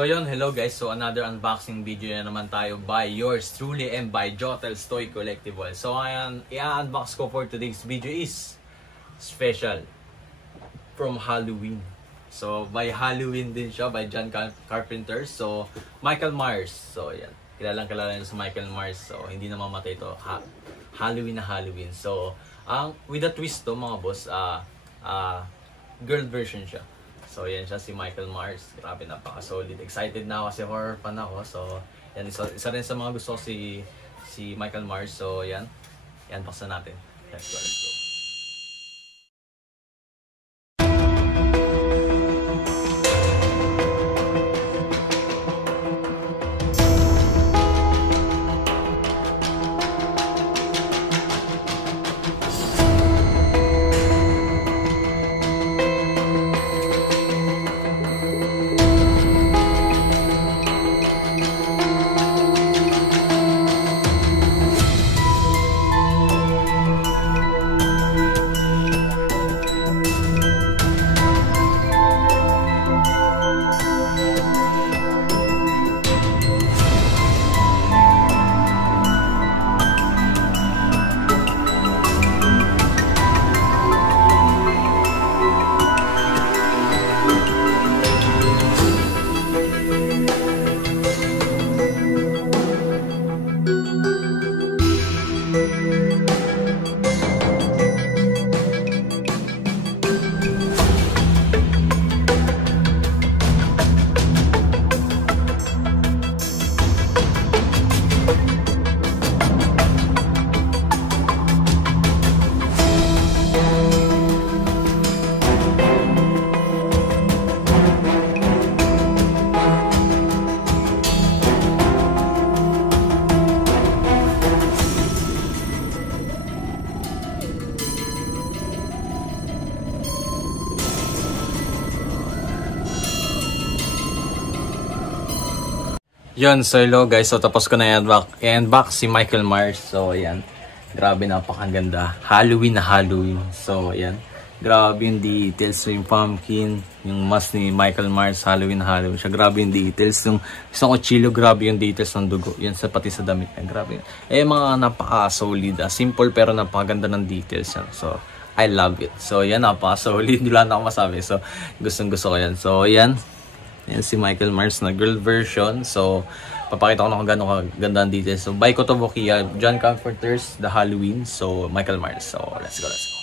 So yun, hello guys. So another unboxing video na naman tayo by yours truly and by Jotel's Toy Collectible. So ayan, i-unbox ko for today's video is special from Halloween. So by Halloween din siya, by John Carpenter. So Michael Myers. So ayan, kilala nyo sa Michael Myers. So hindi na mamatay ito. Halloween na Halloween. So with a twist to mga boss, girl version siya. So yan siya, si Michael Myers. Grabe, napaka-solid. Excited na ako kasi horror fan ako. So yan, isa rin sa mga gusto ko si Michael Myers. So yan, i-unbox na natin. Let's go, let's go. Yun, so hello guys. So tapos ko na i-unbox si Michael Myers. So ayan, grabe, napakaganda. Halloween na Halloween. So ayan, grabe yung details. So yung pumpkin, yung mask ni Michael Myers, Halloween na Halloween siya. Grabe yung details. Yung isang kutsilyo, grabe yung details ng dugo. Yan, sa pati sa damit niya, grabe. Eh mga napaka-solid. Simple pero napakaganda ng details yan. So I love it. So yan, napaka-solid. Wala na ako masabi. So gustong-gusto ko yan. So yan. Yan si Michael Myers na girl version. So, papakita ko na kung gano'ng kaganda ang details. So, by Kotobukiya, John Carpenter's The Halloween. So, Michael Myers. So, let's go, let's go.